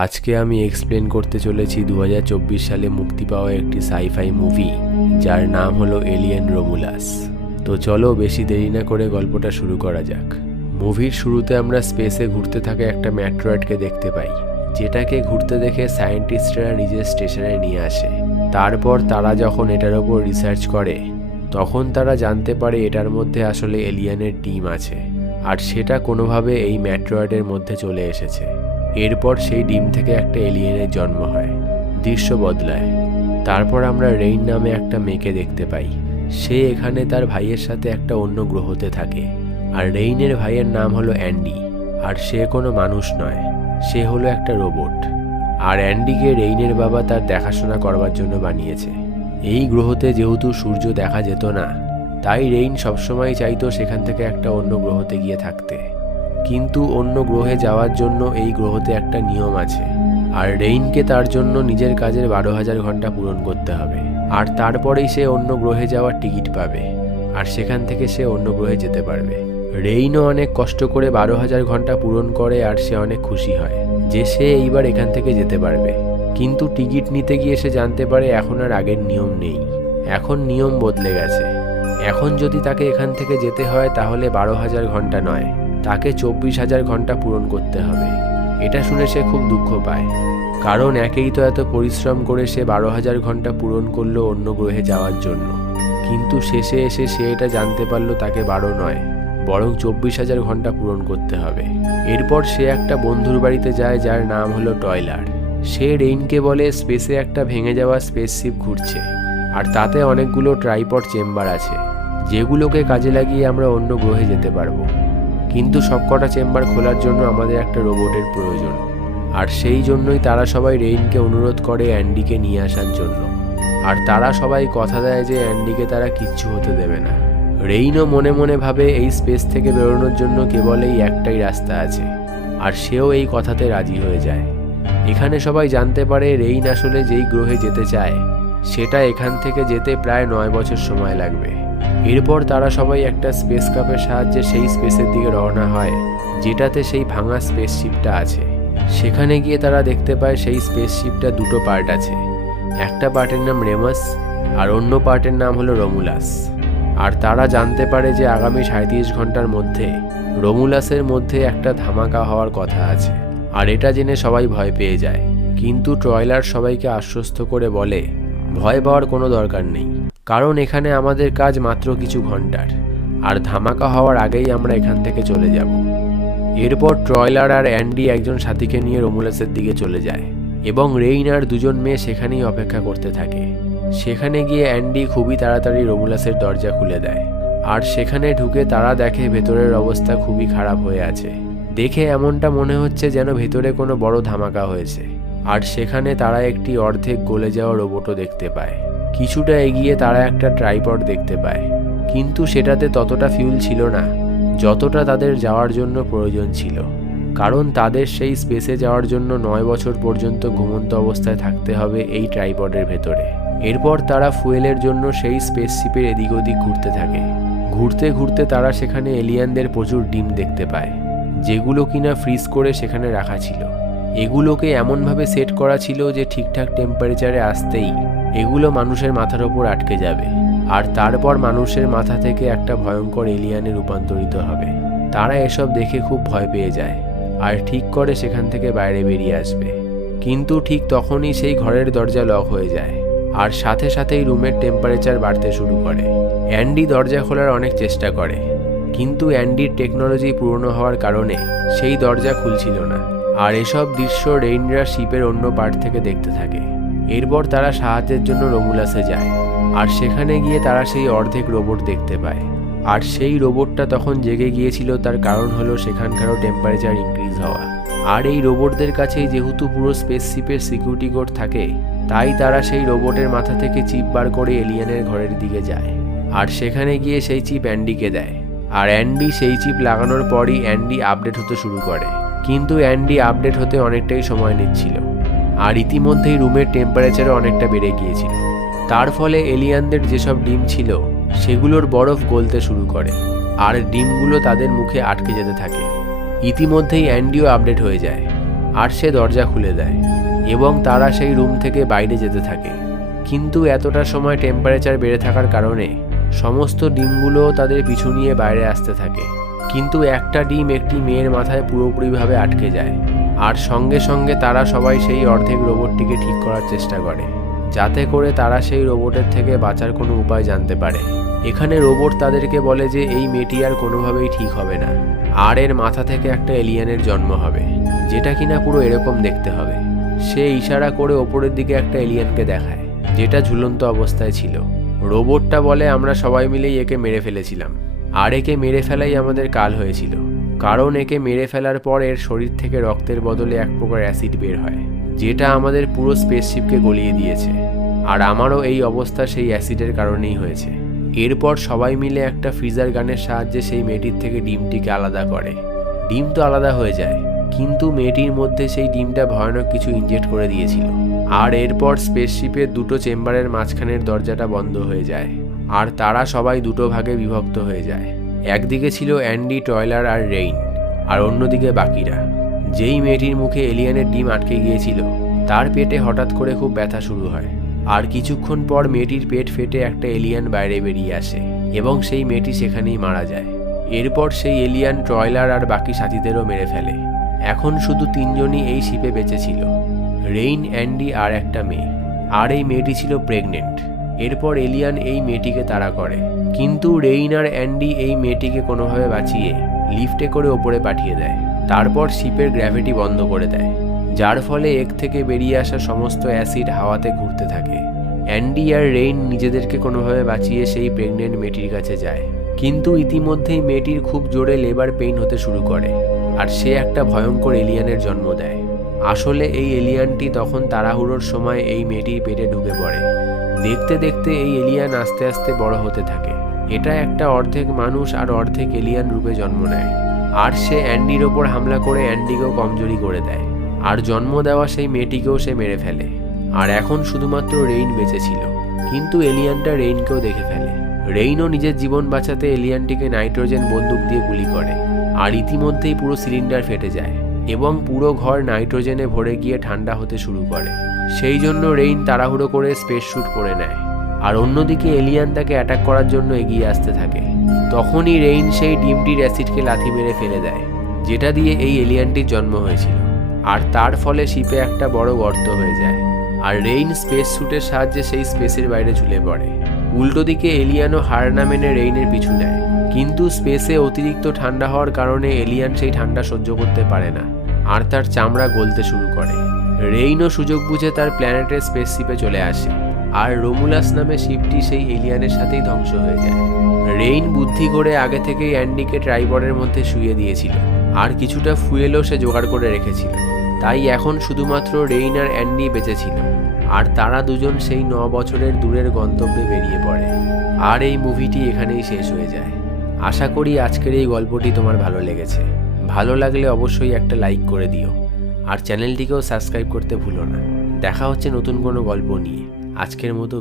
আজকে আমি এক্সপ্লেন করতে চলেছি 2024 সালে মুক্তি পাওয়া একটি সাইফাই মুভি যার নাম হলো এলিয়েন রোমুলাস। তো চলো বেশি দেরি না করে গল্পটা শুরু করা যাক। মুভির শুরুতে আমরা স্পেসে ঘুরতে থাকা একটা ম্যাট্রয়েডকে দেখতে পাই, যেটাকে ঘুরতে দেখে সায়েন্টিস্টরা নিজের স্টেশনে নিয়ে আসে। তারপর তারা যখন এটার ওপর রিসার্চ করে তখন তারা জানতে পারে এটার মধ্যে আসলে এলিয়েনের ডিম আছে, আর সেটা কোনোভাবে এই ম্যাট্রয়েডের মধ্যে চলে এসেছে। এরপর সেই ডিম থেকে একটা এলিয়েনের জন্ম হয়, দৃশ্য বদলায়। তারপর আমরা রেইন নামে একটা মেয়েকে দেখতে পাই। সে এখানে তার ভাইয়ের সাথে একটা অন্য গ্রহতে থাকে, আর রেইনের ভাইয়ের নাম হলো অ্যান্ডি। আর সে কোনো মানুষ নয়, সে হলো একটা রোবট। আর অ্যান্ডিকে রেইনের বাবা তার দেখাশোনা করবার জন্য বানিয়েছে। এই গ্রহতে যেহেতু সূর্য দেখা যেত না, তাই রেইন সবসময় চাইতো সেখান থেকে একটা অন্য গ্রহতে গিয়ে থাকতে। কিন্তু অন্য গ্রহে যাওয়ার জন্য এই গ্রহতে একটা নিয়ম আছে, আর রেইনকে তার জন্য নিজের কাজের 12,000 ঘন্টা পূরণ করতে হবে। আর তারপরেই সে অন্য গ্রহে যাওয়ার টিকিট পাবে, আর সেখান থেকে সে অন্য গ্রহে যেতে পারবে। রেইনও অনেক কষ্ট করে 12,000 ঘন্টা পূরণ করে, আর সে অনেক খুশি হয় যে সে এইবার এখান থেকে যেতে পারবে। কিন্তু টিকিট নিতে গিয়ে সে জানতে পারে এখন আর আগের নিয়ম নেই, এখন নিয়ম বদলে গেছে। এখন যদি তাকে এখান থেকে যেতে হয় তাহলে 12,000 ঘন্টা নয়, তাকে 24,000 ঘন্টা পূরণ করতে হবে। এটা শুনে সে খুব দুঃখ পায়, কারণ একেই তো এত পরিশ্রম করে সে 12,000 ঘন্টা পূরণ করলো অন্য গ্রহে যাওয়ার জন্য। কিন্তু শেষে এসে সে এটা জানতে পারলো তাকে 12 নয়, বরং 24,000 ঘন্টা পূরণ করতে হবে। এরপর সে একটা বন্ধুর বাড়িতে যায় যার নাম হলো টয়লার। সে রেইনকে বলে স্পেসে একটা ভেঙে যাওয়া স্পেসশিপ ঘুরছে, আর তাতে অনেকগুলো ট্রাইপড চেম্বার আছে, যেগুলোকে কাজে লাগিয়ে আমরা অন্য গ্রহে যেতে পারবো। কিন্তু সবকটা চেম্বার খোলার জন্য আমাদের একটা রোবটের প্রয়োজন। আর সেই জন্যই তারা সবাই রেইনকে অনুরোধ করে অ্যান্ডিকে নিয়ে আসার জন্য। আর তারা সবাই কথা দেয় যে অ্যান্ডিকে তারা কিচ্ছু হতে দেবে না। রেইনও মনে মনে ভাবে এই স্পেস থেকে বেরোনোর জন্য কেবল এই একটাই রাস্তা আছে, আর সেও এই কথাতে রাজি হয়ে যায়। এখানে সবাই জানতে পারে রেইন আসলে যেই গ্রহে যেতে চায় সেটা এখান থেকে যেতে প্রায় 9 বছর সময় লাগবে। এরপর তারা সবাই একটা স্পেস কাপের সাহায্যে সেই স্পেসের দিকে রওনা হয় যেটাতে সেই ভাঙা স্পেসশিপটা আছে। সেখানে গিয়ে তারা দেখতে পায় সেই স্পেসশিপটা দুটো পার্ট আছে, একটা পার্টের নাম রেমাস আর অন্য পার্টের নাম হলো রোমুলাস। আর তারা জানতে পারে যে আগামী 37 ঘন্টার মধ্যে রোমুলাসের মধ্যে একটা ধামাকা হওয়ার কথা আছে। আর এটা জেনে সবাই ভয় পেয়ে যায়, কিন্তু ট্রয়লার সবাইকে আশ্বস্ত করে বলে ভয় পাওয়ার কোনো দরকার নেই, কারণ এখানে আমাদের কাজ মাত্র কিছু ঘন্টার, আর ধামাকা হওয়ার আগেই আমরা এখান থেকে চলে যাব। এরপর ট্রয়লার আর অ্যান্ডি একজন সাথীকে নিয়ে রোমুলাসের দিকে চলে যায়, এবং রেইন আর দুজন মেয়ে সেখানেই অপেক্ষা করতে থাকে। সেখানে গিয়ে অ্যান্ডি খুবই তাড়াতাড়ি রোমুলাসের দরজা খুলে দেয়, আর সেখানে ঢুকে তারা দেখে ভেতরের অবস্থা খুবই খারাপ হয়ে আছে। দেখে এমনটা মনে হচ্ছে যেন ভেতরে কোনো বড় ধামাকা হয়েছে। আর সেখানে তারা একটি অর্ধেক গলে যাওয়া রোবটও দেখতে পায়। কিছুটা এগিয়ে তারা একটা ট্রাইপড দেখতে পায়, কিন্তু সেটাতে ততটা ফিউল ছিল না যতটা তাদের যাওয়ার জন্য প্রয়োজন ছিল, কারণ তাদের সেই স্পেসে যাওয়ার জন্য 9 বছর পর্যন্ত ঘুমন্ত অবস্থায় থাকতে হবে এই ট্রাইপডের ভেতরে। এরপর তারা ফুয়েলের জন্য সেই স্পেসশিপের এদিক ওদিক ঘুরতে থাকে। ঘুরতে ঘুরতে তারা সেখানে এলিয়ানদের প্রচুর ডিম দেখতে পায়, যেগুলো কিনা ফ্রিজ করে সেখানে রাখা ছিল। এগুলোকে এমনভাবে সেট করা ছিল যে ঠিকঠাক টেম্পারেচারে আসতেই এগুলো মানুষের মাথার ওপর আটকে যাবে, আর তারপর মানুষের মাথা থেকে একটা ভয়ঙ্কর এলিয়ানে রূপান্তরিত হবে। তারা এসব দেখে খুব ভয় পেয়ে যায়, আর ঠিক করে সেখান থেকে বাইরে বেরিয়ে আসবে। কিন্তু ঠিক তখনই সেই ঘরের দরজা লক হয়ে যায়, আর সাথে সাথেই রুমের টেম্পারেচার বাড়তে শুরু করে। অ্যান্ডি দরজা খোলার অনেক চেষ্টা করে, কিন্তু অ্যান্ডির টেকনোলজি পুরনো হওয়ার কারণে সেই দরজা খুলছিল না। আর এসব দৃশ্য রেইনরা শিপের অন্য পার্ট থেকে দেখতে থাকে। এরপর তারা সাহায্যের জন্য রোমুলাসে যায়, আর সেখানে গিয়ে তারা সেই অর্ধেক রোবট দেখতে পায়। আর সেই রোবটটা তখন জেগে গিয়েছিল, তার কারণ হলো সেখানকারও টেম্পারেচার ইনক্রিজ হওয়া। আর এই রোবটদের কাছেই যেহেতু পুরো স্পেসশিপের সিকিউরিটি কোড থাকে, তাই তারা সেই রোবটের মাথা থেকে চিপ বার করে এলিয়েনের ঘরের দিকে যায়, আর সেখানে গিয়ে সেই চিপ অ্যান্ডিকে দেয়। আর অ্যান্ডি সেই চিপ লাগানোর পরই অ্যান্ডি আপডেট হতে শুরু করে, কিন্তু অ্যান্ডি আপডেট হতে অনেকটাই সময় নিচ্ছিল, আর ইতিমধ্যেই রুমের টেম্পারেচারও অনেকটা বেড়ে গিয়েছিল। তার ফলে এলিয়ানদের যেসব ডিম ছিল সেগুলোর বরফ গলতে শুরু করে, আর ডিমগুলো তাদের মুখে আটকে যেতে থাকে। ইতিমধ্যেই অ্যান্ডিও আপডেট হয়ে যায়, আর সে দরজা খুলে দেয় এবং তারা সেই রুম থেকে বাইরে যেতে থাকে। কিন্তু এতটা সময় টেম্পারেচার বেড়ে থাকার কারণে সমস্ত ডিমগুলো তাদের পিছু নিয়ে বাইরে আসতে থাকে। কিন্তু একটা ডিম একটি মেয়ের মাথায় পুরোপুরিভাবে আটকে যায়, আর সঙ্গে সঙ্গে তারা সবাই সেই অর্ধেক রোবটটিকে ঠিক করার চেষ্টা করে, যাতে করে তারা সেই রোবটের থেকে বাঁচার কোনো উপায় জানতে পারে। এখানে রোবট তাদেরকে বলে যে এই মেয়েটি আর কোনোভাবেই ঠিক হবে না, আর এর মাথা থেকে একটা এলিয়েনের জন্ম হবে, যেটা কিনা পুরো এরকম দেখতে হবে। সে ইশারা করে ওপরের দিকে একটা এলিয়েনকে দেখায়, যেটা ঝুলন্ত অবস্থায় ছিল। রোবটটা বলে আমরা সবাই মিলেই একে মেরে ফেলেছিলাম, আর একে মেরে ফেলাই আমাদের কাল হয়েছিল, কারণ একে মেরে ফেলার পর এর শরীর থেকে রক্তের বদলে এক প্রকার অ্যাসিড বের হয়, যেটা আমাদের পুরো স্পেসশিপকে গলিয়ে দিয়েছে। আর আমারও এই অবস্থা সেই অ্যাসিডের কারণেই হয়েছে। এরপর সবাই মিলে একটা ফ্রিজার গানের সাহায্যে সেই মেয়েটির থেকে ডিমটিকে আলাদা করে। ডিম তো আলাদা হয়ে যায়, কিন্তু মেয়েটির মধ্যে সেই ডিমটা ভয়ানক কিছু ইনজেক্ট করে দিয়েছিল। আর এরপর স্পেসশিপের দুটো চেম্বারের মাঝখানের দরজাটা বন্ধ হয়ে যায়, আর তারা সবাই দুটো ভাগে বিভক্ত হয়ে যায়। একদিকে ছিল অ্যান্ডি, টয়লার আর রেইন, আর অন্যদিকে বাকিরা। যেই মেয়েটির মুখে এলিয়ানের ডিম আটকে গিয়েছিল, তার পেটে হঠাৎ করে খুব ব্যথা শুরু হয়, আর কিছুক্ষণ পর মেয়েটির পেট ফেটে একটা এলিয়ান বাইরে বেরিয়ে আসে এবং সেই মেয়েটি সেখানেই মারা যায়। এরপর সেই এলিয়ান ট্রয়লার আর বাকি সাথীদেরও মেরে ফেলে। এখন শুধু তিনজনই এই শিপে বেঁচে ছিল, রেইন, অ্যান্ডি আর একটা মেয়ে, আর এই মেয়েটি ছিল প্রেগনেন্ট। এরপর এলিয়ান এই মেয়েটিকে তাড়া করে, কিন্তু রেইন আর অ্যান্ডি এই মেয়েটিকে কোনোভাবে বাঁচিয়ে লিফটে করে ওপরে পাঠিয়ে দেয়। তারপর শিপের গ্র্যাভিটি বন্ধ করে দেয়, যার ফলে এগ থেকে বেরিয়ে আসা সমস্ত অ্যাসিড হাওয়াতে ঘুরতে থাকে। অ্যান্ডি আর রেইন নিজেদেরকে কোনোভাবে বাঁচিয়ে সেই প্রেগনেন্ট মেয়েটির কাছে যায়, কিন্তু ইতিমধ্যেই মেয়েটির খুব জোরে লেবার পেইন হতে শুরু করে, আর সে একটা ভয়ঙ্কর এলিয়ানের জন্ম দেয়। আসলে এই এলিয়ানটি তখন তাড়াহুড়োর সময় এই মেয়েটির পেটে ঢুকে পড়ে। দেখতে দেখতে এই এলিয়ান আস্তে আস্তে বড় হতে থাকে। এটা একটা অর্ধেক মানুষ আর অর্ধেক এলিয়ান রূপে জন্ম নেয়, আর সে অ্যান্ডির ওপর হামলা করে অ্যান্ডিকেও কমজোরি করে দেয়, আর জন্ম দেওয়া সেই মেয়েটিকেও সে মেরে ফেলে। আর এখন শুধুমাত্র রেইন বেঁচে ছিল, কিন্তু এলিয়ানটা রেইনকেও দেখে ফেলে। রেইনও নিজের জীবন বাঁচাতে এলিয়ানটিকে নাইট্রোজেন বন্দুক দিয়ে গুলি করে, আর ইতিমধ্যেই পুরো সিলিন্ডার ফেটে যায় এবং পুরো ঘর নাইট্রোজেনে ভরে গিয়ে ঠান্ডা হতে শুরু করে। সেই জন্য রেইন তাড়াহুড়ো করে স্পেস স্যুট পরে নেয়, আর অন্যদিকে এলিয়ান তাকে অ্যাটাক করার জন্য এগিয়ে আসতে থাকে। তখনই রেইন সেই ডিমটির অ্যাসিডকে লাথি মেরে ফেলে দেয়, যেটা দিয়ে এই এলিয়ানটির জন্ম হয়েছিল, আর তার ফলে শিপে একটা বড় গর্ত হয়ে যায়, আর রেইন স্পেস স্যুটের সাহায্যে সেই স্পেসের বাইরে ঝুলে পড়ে। উল্টো দিকে এলিয়ানও হার না মেনে রেইনের পিছু নেয়, কিন্তু স্পেসে অতিরিক্ত ঠান্ডা হওয়ার কারণে এলিয়ান সেই ঠান্ডা সহ্য করতে পারে না, আর তার চামড়া গলতে শুরু করে। রেইনও সুযোগ বুঝে তার প্ল্যানেটের স্পেসশিপে চলে আসে, আর রোমুলাস নামে শিপটি সেই এলিয়ানের সাথেই ধ্বংস হয়ে যায়। রেইন বুদ্ধি করে আগে থেকেই অ্যান্ডিকে ট্রাইপডের মধ্যে শুইয়ে দিয়েছিল, আর কিছুটা ফুয়েলও সে জোগাড় করে রেখেছিল। তাই এখন শুধুমাত্র রেইন আর অ্যান্ডি বেঁচে ছিল, আর তারা দুজন সেই 9 বছরের দূরের গন্তব্যে বেরিয়ে পড়ে। আর এই মুভিটি এখানেই শেষ হয়ে যায়। আশা করি আজকের এই গল্পটি তোমার ভালো লেগেছে। ভালো লাগলে অবশ্যই একটা লাইক করে দিও, আর চ্যানেলটিকেও সাবস্ক্রাইব করতে ভুলো না। দেখা হচ্ছে নতুন কোনো গল্প নিয়ে। আজকের মতো